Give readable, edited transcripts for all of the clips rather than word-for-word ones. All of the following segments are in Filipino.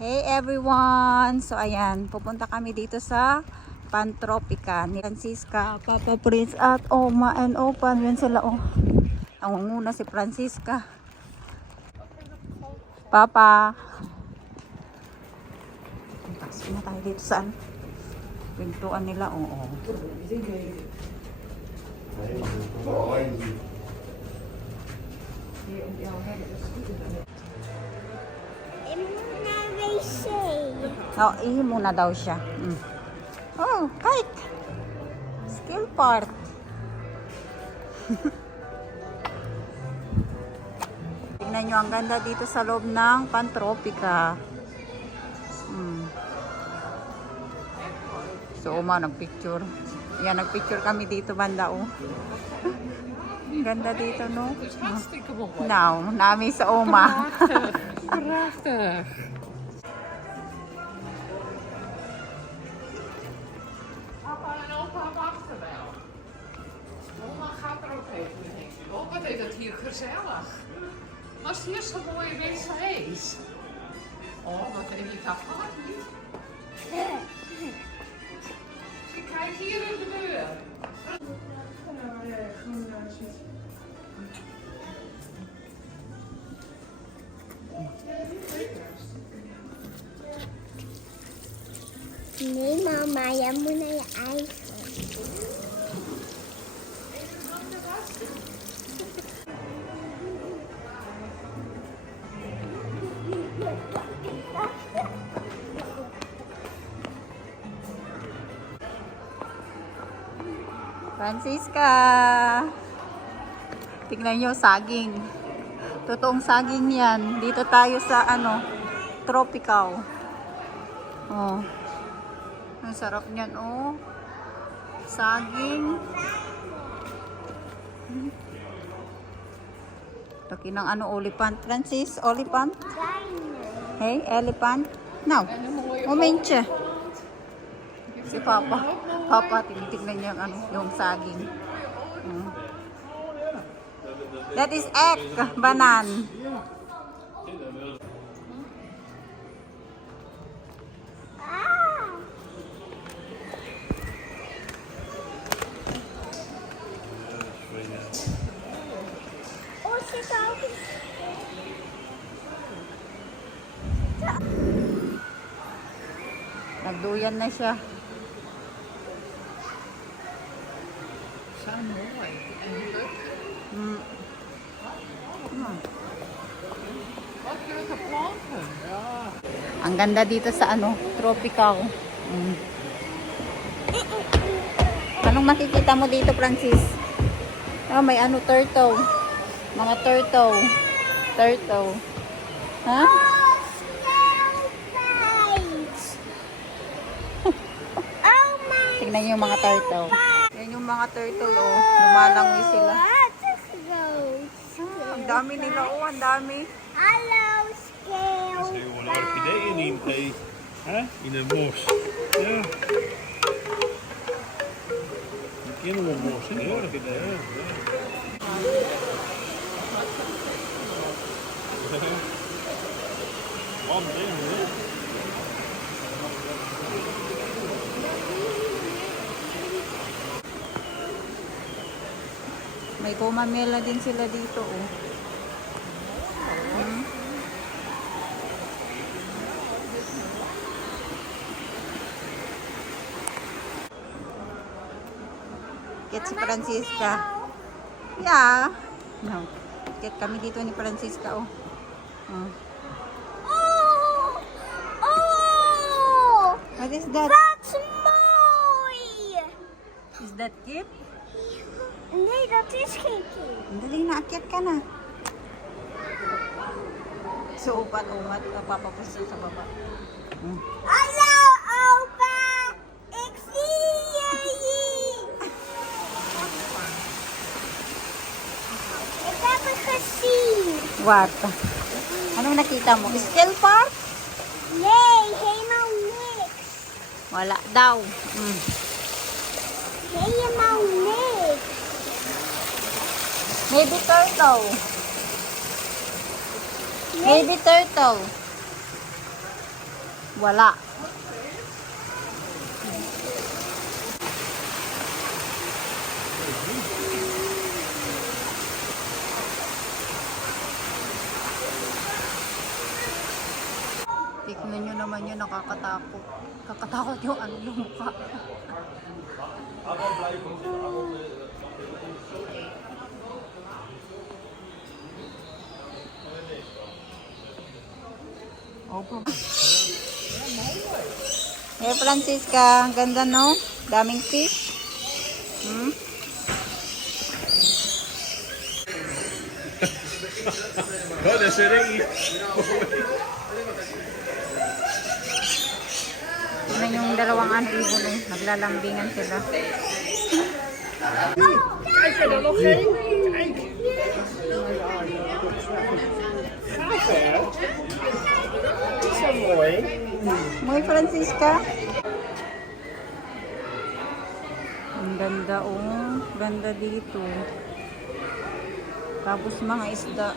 Hey everyone! So ayan, pupunta kami dito sa Pantropika ni Francisca, Papa Prince at Oma and Opan. Yan sila oh. Ang muna si Francisca. Papa. Pasok na tayo dito sa pintuan nila. Oo. Oh, ihi muna daw siya. Oh, kite. Skill part. Tingnan nyo, ang ganda dito sa loob ng Pantropika. So, Oma, nagpicture. Yan, nagpicture kami dito banda, oh. Ang ganda dito, no? Now, nami sa Oma. Prachtig. Papa en opa wachten wel. Oma gaat er ook even heen. Oh, wat is het hier gezellig. Was hier zo'n mooie wc's? Oh, wat heb je dat gehad, niet? Kijk hier in de deur. Nee, mama, jij moet naar je iPhone. Francisca. Tingnan nyo, saging. Totoong saging yan. Dito tayo sa tropical. Oh. Ang sarap niyan, oh. Saging. Laki ng olifant. Francis, olifant? Hey, elephant? Now, momentje. Si Papa. Papa, tinitignan niya yung saging. That is egg, banan. Nagduyan na siya. Zo mooi. En leuk. Wat leuke planten. Ja. Ang ganda dito sa tropical. Anong makikita mo dito, Francis? Oh, may turtle. Mga turtle. Turtle. Ha? Tingnan niyo yung mga turtle. Yan yung mga turtle, oh. Lumalangoy sila. Ang dami nila, oh. Ang dami. Hallo, scale. Er zijn gewoon orchideeën in een bos. Ja. Die kennen we bos, hè? Orchideeën. Wat ding, hè? May gumamela din sila dito, oh. Get si Francisca. Yeah. No. Get kami dito ni Francisca, oh. Oh! What is that? That's mooi! Is that kip? Nee, dat is geen kind. Dali na, akyat ka na. So, upat-umat, papapus sa baba. Hallo, opa! Ik zie jullie! Ik heb het gezien. What? Anong nakita mo? Skill part? Nee, helemaal niks. Wala daw. Helemaal niks. Maybe turtle. Baby turtle. Wala. Tignan nyo naman yun, nakakatakot. Kakatakot yung ano yung mukha. Opo. Hey Francisca, ang ganda no? Daming fish. Hmm? Oh, daar zit ik. Ano yung dalawang ano ibon eh, naglalambingan sila. Kijk er nog geen. Kijk. Gaaf hè? Is dat mooi? Muy Francisca. Ang ganda oh, ganda dito. Tapos mga isda.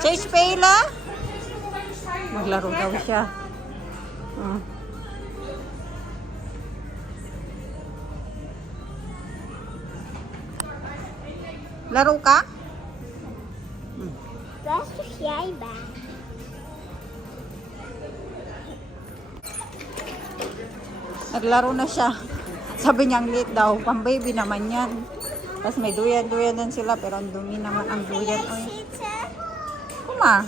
Sa Ispela? Maglaro daw siya. Laro ka? Waar is jij bij? Naglaro na siya. Sabi niya ang liit daw. Pang-baby naman yan. Tapos may duyan-duyan din sila. Pero ang dumi naman ang duyan. Oy. Zitten. Kuma.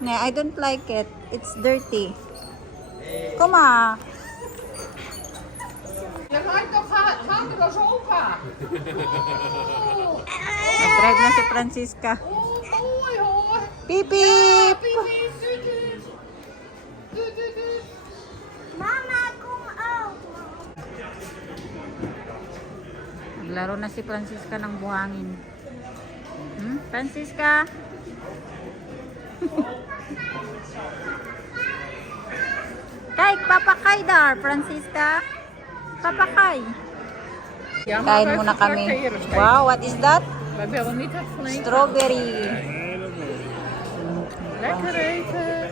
Nee, I don't like it. It's dirty. Kuma. Je rijdt nog harder als opa. Nag-drive na si Francisca. Oh, mooi hoor. Pip, pip. Piep, piep, doet het. Doet het. Mama, kom ook. Naglaro na si Francisca ng buhangin. Francisca? Kijk, papakay daar, Francisca. Papakay. Ja, Kain muna kami. Wow, what is that? We willen niet het vlees. Strawberry. Lekker eten.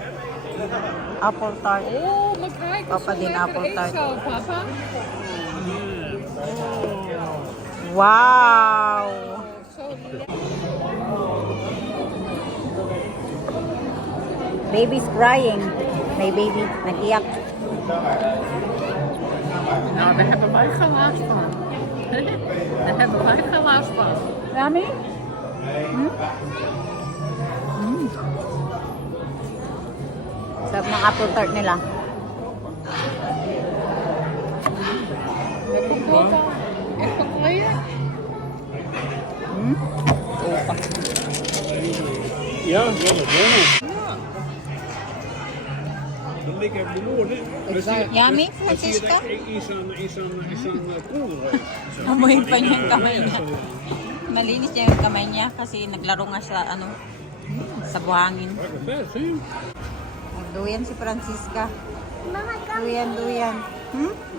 Apple tart. Oh, maar kijk, dat Papa is din lekker apple tart. eten zo, papa. Wow. Zo lekker. Baby's crying. May baby, nag-iyak. Nou, daar hebben wij geen last van. Daar hebben wij geen last van. Rami? Sarap ng apple tart nila. Heb ik ook al echt gekleden? Ja, wel het Dat lekker beloord, hè? Yummy, Francisca? Is een koelroos. Amoy pa niya yung kamay niya. Malinis niya yung kamay niya kasi naglaro nga sa ano, sa buhangin. Lekker vet, zie je? Duyan si Francisca. Mama, come Duyan, duyan.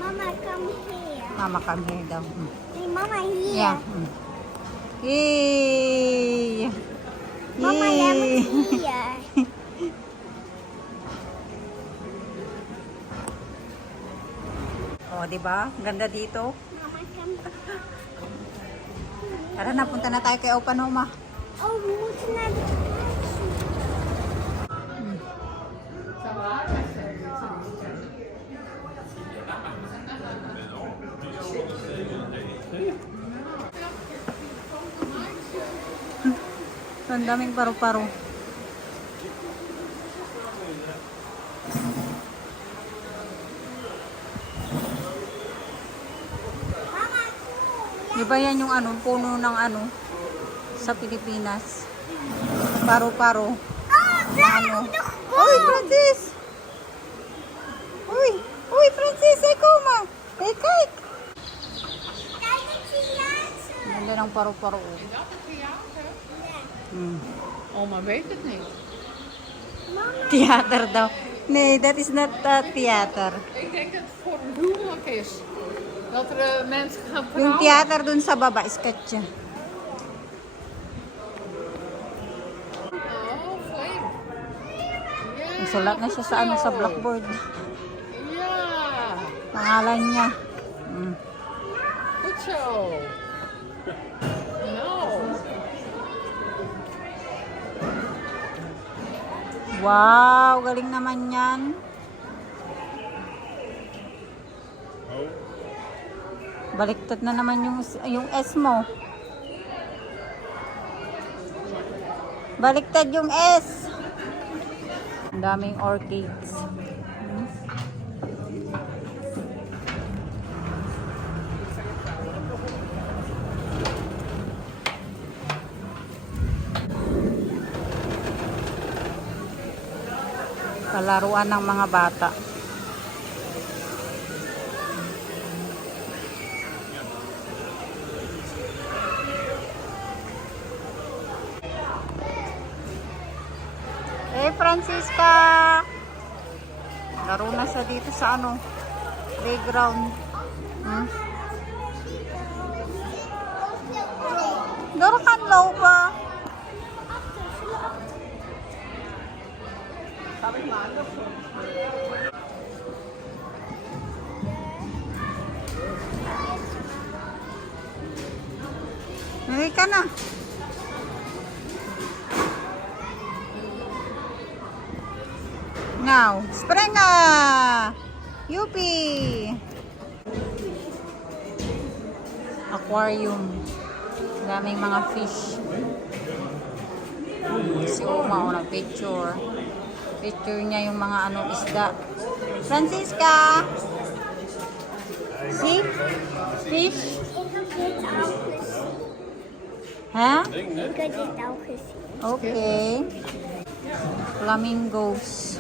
Mama, come here. Mama, come here daw. Hey, Mama, here. Yeah. Yay! Mama, jij moet hier. Oh, di ba? Ganda dito. Mama, come. Tara na, punta na tayo kay Opa Noma. Oh, we moeten naar de... Ang daming paru-paro. Di ba yan yung ano, puno ng ano sa Pilipinas? Paru-paro. Ano? Uy, Francis! Uy! Uy, Francis! Ay, kuma! Ay, kijk! Kijk, ik zie Jansen. Ganda ng paru-paro. Is dat een theater? Hmm. Oma weet het niet. Mama, Theater daw. Nee, dat is not theater. Ik denk dat het voor een huwelijk is. Dat er mensen gaan Yung trouwen. theater dun sa baba, sketch. Oh, flame. Yeah, Nagsulat na siya sa ano sa blackboard. Yeah. Pangalan niya. Mm. Goed zo. Nou. Wow, galing naman yan. Oh. Baliktad na naman yung S mo. Baliktad yung S. Ang daming orchids. Palaruan ng mga bata. Hey Francisca! Laro na siya dito sa ano, playground. Hmm? Laro kan low ba? Nari ka na. Now, springa! Yupi! Aquarium. Daming mga fish. Si Oma, nag-picture. Picture niya yung mga ano isda. Francisca! See? Fish? Ha? Ik heb dit ook gezien. Okay. Flamingos.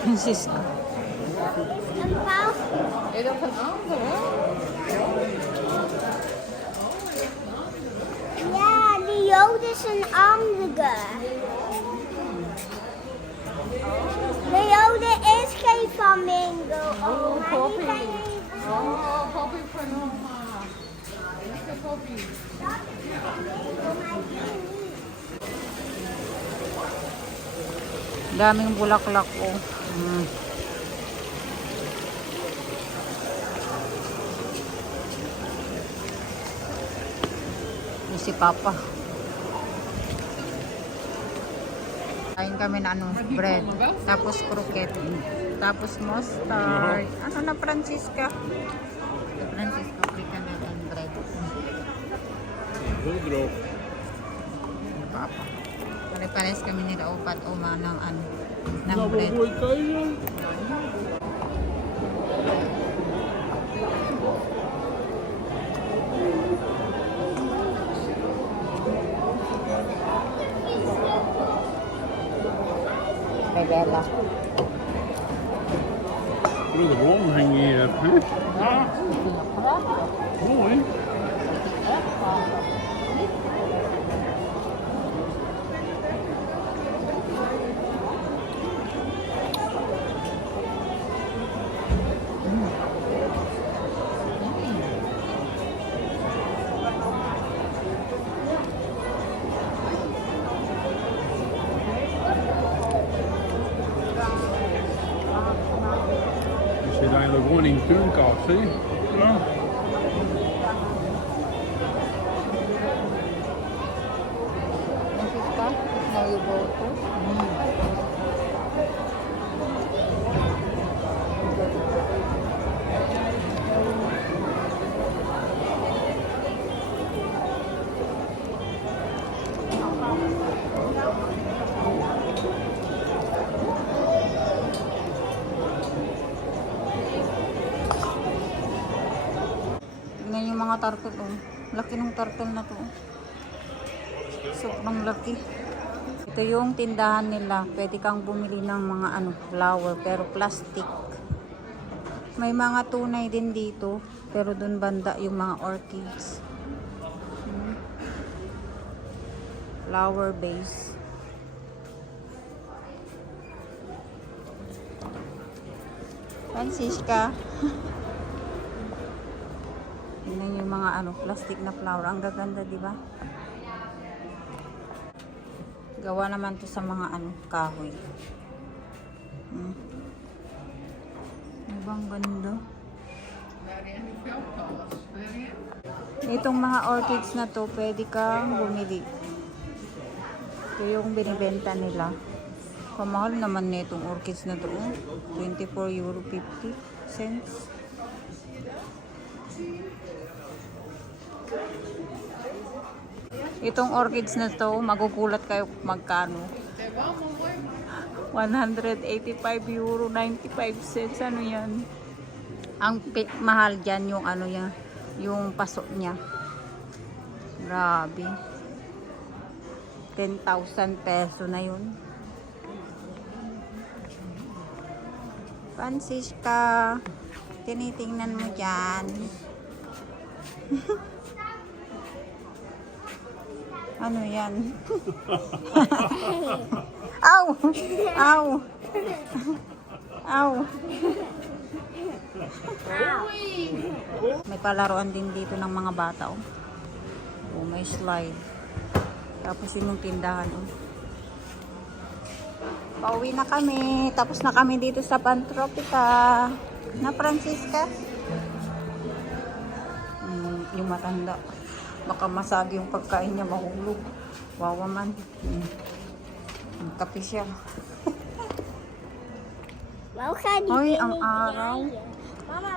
Francisco. Een paal. Is dat een andere? Ja, die jood is een andere. De jode is geen flamingo. Oh, maar die zijn Oh, Poppy van oma. Lekker Poppy. Daming bulaklak oh. Mm. Yung si Papa. Kain kami na ano, bread. Tapos croquette. Tapos mustard. Ano na Francisca? Si Francisca, frika na ang bread. Heel droog. Yung Papa. Pare-pares kami ni Opat Oma ng ano, ng Nou, bread. wat mooi keuze. May bella. Look at the blond hang hier. Huh? Mooi. Je zit eigenlijk gewoon in turnkast, hè? Ja. Francisca, now you go to. Tingnan yung mga turtle oh. Laki ng turtle na to. Sobrang laki. Ito yung tindahan nila. Pwede kang bumili ng mga ano, flower pero plastic. May mga tunay din dito, pero dun banda yung mga orchids. Flower base. Francisca. Yun yung mga plastic na flower. Ang gaganda, di ba? Gawa naman to sa mga kahoy. Ibang ganda. Itong mga orchids na to, pwede kang bumili. Ito yung binibenta nila. Kamahal naman na itong orchids na to. €24.50. Itong orchids na to, magugulat kayo magkano. €185.95. Ano yan? Ang mahal dyan yung yung paso niya. Grabe. 10,000 peso na yun. Francisca, tinitingnan mo dyan. Ano yan? Aw! Aw! Aw! May palaruan din dito ng mga bata. Oh, may slide. Tapos yung tindahan. Pauwi na kami. Tapos na kami dito sa Pantropica. Na Francisca? Yung matanda. Baka masagi yung pagkain niya, mahulog. Wawa man. Kape siya. Welcome. Hoy, ang araw. Mama,